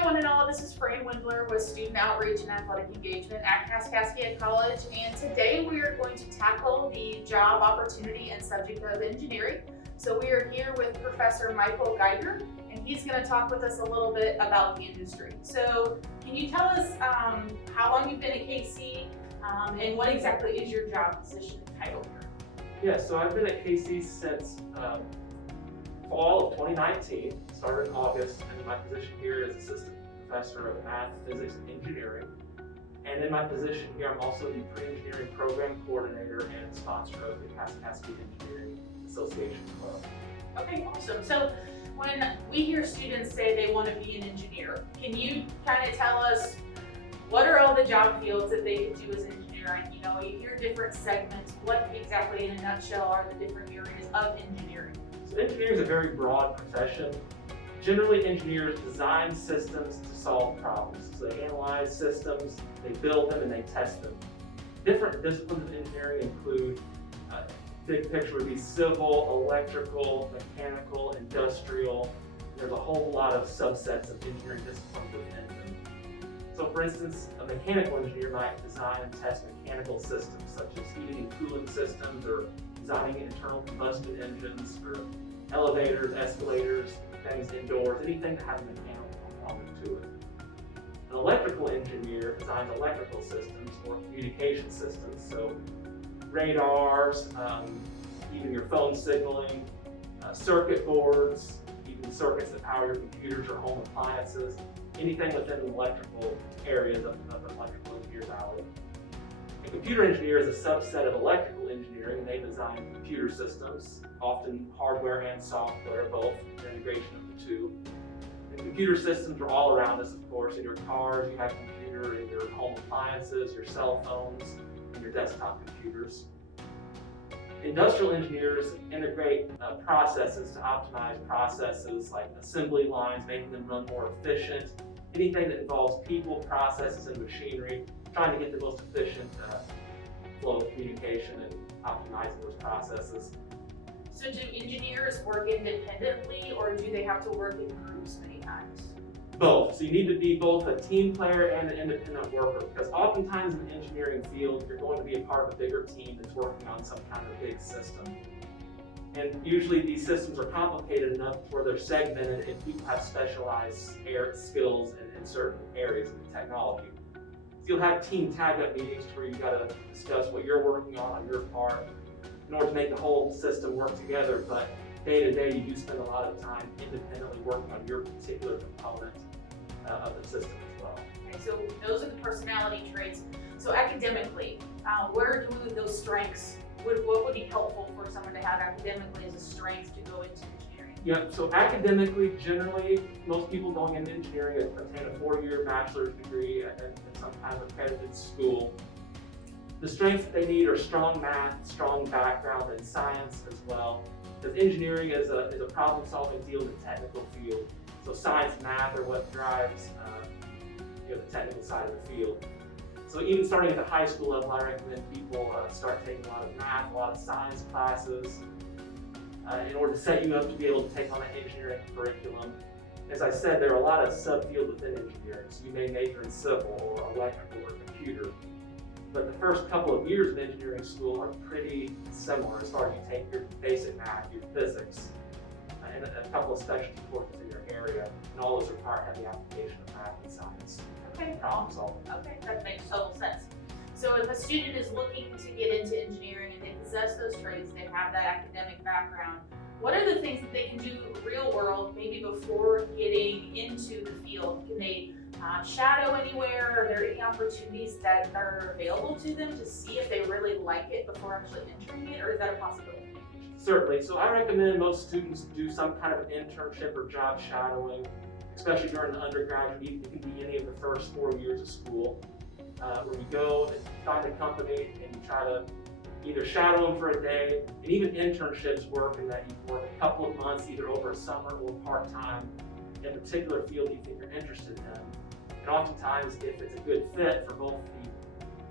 Hi, one and all. This is Fran Windler with Student Outreach and Athletic Engagement at Kaskaskia College, and today we are going to tackle the job opportunity and subject of engineering. So we are here with Professor Michael Geiger, and he's going to talk with us a little bit about the industry. So can you tell us how long you've been at KC and what exactly is your job position and title here? Yeah, so I've been at KC since fall of 2019, started in August, and my position here is Assistant Professor of Math, Physics, and Engineering. And in my position here, I'm also the Pre-Engineering Program Coordinator and sponsor of the Kaskaskia Engineering Association Club. Okay, awesome. So when we hear students say they want to be an engineer, can you kind of tell us what are all the job fields that they could do as engineering? You know, you hear different segments. What exactly, in a nutshell, are the different areas of engineering? So engineering is a very broad profession. Generally, engineers design systems to solve problems. So they analyze systems, they build them, and they test them. Different disciplines of engineering include, big picture would be civil, electrical, mechanical, industrial. There's a whole lot of subsets of engineering disciplines within them. So for instance, a mechanical engineer might design and test mechanical systems such as heating and cooling systems, or designing internal combustion engines for elevators, escalators, things indoors, anything that has a mechanical component to it. An electrical engineer designs electrical systems or communication systems, so radars, even your phone signaling, circuit boards, even circuits that power your computers or home appliances, anything within an electrical area of an electrical engineer's alley. A computer engineer is a subset of electrical engineering, and they design computer systems, often hardware and software, both, the integration of the two. And computer systems are all around us, of course. In your cars, you have computer, in your home appliances, your cell phones, and your desktop computers. Industrial engineers integrate processes to optimize processes like assembly lines, making them run more efficient. Anything that involves people, processes, and machinery, trying to get the most efficient flow of communication and optimizing those processes. So do engineers work independently, or do they have to work in groups many times? Both. So you need to be both a team player and an independent worker, because oftentimes in the engineering field, you're going to be a part of a bigger team that's working on some kind of big system. And usually these systems are complicated enough where they're segmented and people have specialized skills in certain areas of the technology. So you'll have team tag-up meetings where you've got to discuss what you're working on your part in order to make the whole system work together, but day to day you do spend a lot of time independently working on your particular component of the system as well. Okay, so those are the personality traits. So academically, where do those strengths, what would be helpful for someone to have academically as a strength to go into engineering? Yep, so academically, generally, most people going into engineering obtain a 4-year bachelor's degree at some kind of accredited school. The strengths that they need are strong math, strong background in science as well, because engineering is a problem-solving field, a technical field. So science and math are what drives the technical side of the field. So even starting at the high school level, I recommend people start taking a lot of math, a lot of science classes, in order to set you up to be able to take on an engineering curriculum. As I said, there are a lot of subfields within engineering. So you may major in civil or electrical or computer. But the first couple of years of engineering school are pretty similar as far as you take your basic math, your physics, and a couple of specialty courses in your area, and all those require heavy application of math and science. Okay, problem solving. Okay, that makes total sense. So if a student is looking to get into engineering and they possess those traits, they have that academic background, what are the things that they can do real world, maybe before getting into the field? Can they shadow anywhere? Are there any opportunities that are available to them to see if they really like it before actually entering it, or is that a possibility? Certainly. So I recommend most students do some kind of internship or job shadowing, especially during the undergraduate. It can be any of the first 4 years of school, where you go and find a company and you try to either shadow them for a day, and even internships work in that you can work a couple of months either over a summer or part-time in a particular field you think you're interested in. And oftentimes, if it's a good fit for both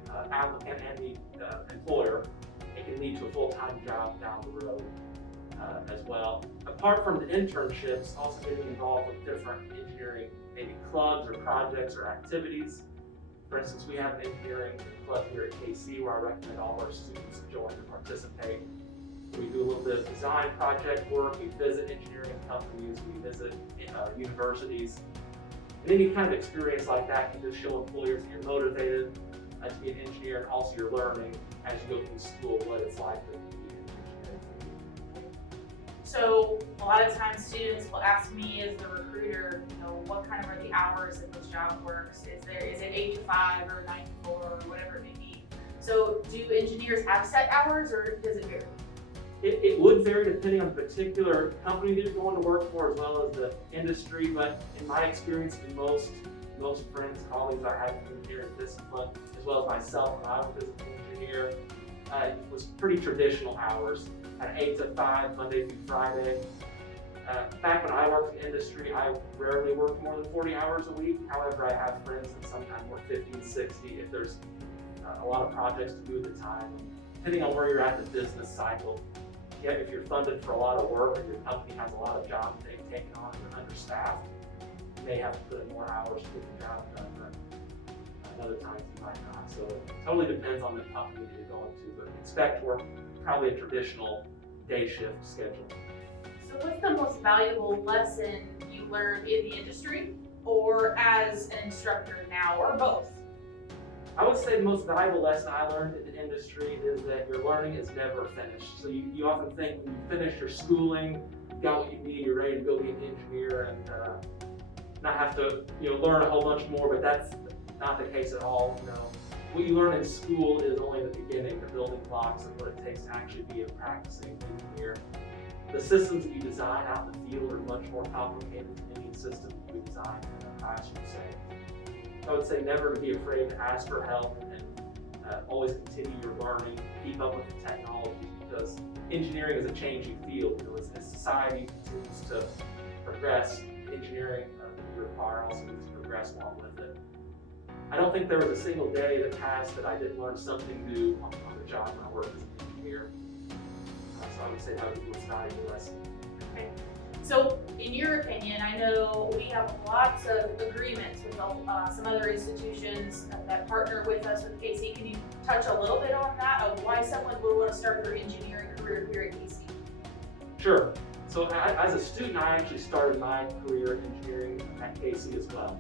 the applicant and the employer, it can lead to a full-time job down the road. as well. Apart from the internships, also getting involved with different engineering, maybe clubs or projects or activities. For instance, we have an engineering club here at KC where I recommend all of our students join and participate. We do a little bit of design project work, we visit engineering companies, we visit universities. And any kind of experience like that can just show employers that you're motivated to be an engineer, and also you're learning as you go through school what it's like to be an engineer. So a lot of times students will ask me as the recruiter, what kind of are the hours that this job works? Is it 8 to 5 or 9 to 4 or whatever it may be? So do engineers have set hours or does it vary? It would vary depending on the particular company that you're going to work for as well as the industry, but in my experience, most friends, colleagues I have in engineering discipline, as well as myself when I was an engineer, it was pretty traditional hours, at 8 to 5, Monday through Friday. Back when I worked in industry, I rarely worked more than 40 hours a week. However, I have friends that sometimes work 50 and 60 if there's a lot of projects to do at the time. Depending on where you're at in the business cycle, if you're funded for a lot of work and your company has a lot of jobs they've taken on and they're understaffed, you may have to put in more hours to get the job done, but other times you might not. So it totally depends on the company that you're going to, but expect to work probably a traditional day shift schedule. So what's the most valuable lesson you learned in the industry or as an instructor now, or both? I would say the most valuable lesson I learned in the industry is that your learning is never finished. So you often think when you finish your schooling, you got what you need, you're ready to go be an engineer and not have to learn a whole bunch more, but that's not the case at all. What you learn in school is only the beginning, the building blocks of what it takes to actually be a practicing engineer. The systems that you design out in the field are much more complicated than any system that you design in a classroom setting. I would say never to be afraid to ask for help and always continue your learning, keep up with the technology, because engineering is a changing field. As society continues to progress, engineering you require also needs to progress along with it. I don't think there was a single day that passed that I didn't learn something new on the job when I worked as an engineer. So I would say that would be the most valuable lesson. Okay. So in your opinion, I know we have lots of agreements with some other institutions that partner with us with KC. Can you touch a little bit on that, of why someone would want to start their engineering career here at KC? Sure. So as a student, I actually started my career in engineering at KC as well.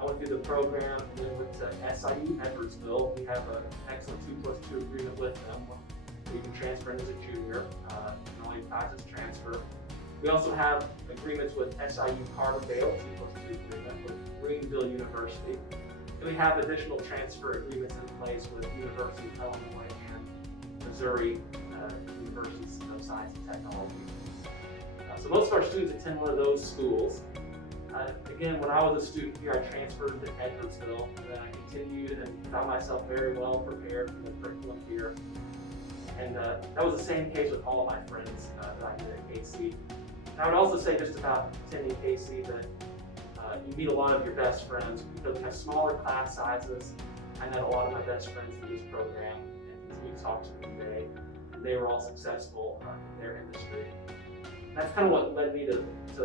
I went through the program and then went to SIU Edwardsville. We have an excellent 2+2 agreement with them. You can transfer in as a junior, you can only fastest transfer. We also have agreements with SIU Carbondale, 2+2 agreement with Greenville University. And we have additional transfer agreements in place with University of Illinois and Missouri Universities of Science and Technology. So most of our students attend one of those schools. Again, when I was a student here, I transferred to Edwardsville, and then I continued and found myself very well prepared for the curriculum here. And that was the same case with all of my friends that I met at KC. And I would also say just about attending KC that you meet a lot of your best friends because we have smaller class sizes. I met a lot of my best friends through this program and continue to talk to them today. And they were all successful in their industry. And that's kind of what led me to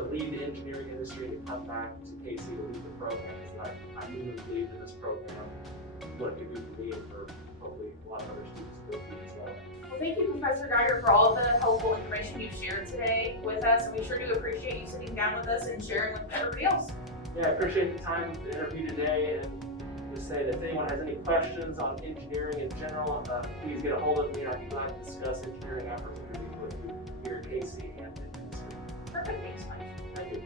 leave the engineering industry and come back to KC to lead the program. Is that I really believe in this program, what it could do for me and for hopefully a lot of other students to go through as well. Well, thank you, Professor Geiger, for all of the helpful information you've shared today with us, and we sure do appreciate you sitting down with us and sharing with everybody else. Yeah, I appreciate the time of the interview today, and just say that if anyone has any questions on engineering in general, please get a hold of me, and I'd be glad to discuss engineering opportunities with you here at KC and in industry. Perfect, thanks so much. Thank you.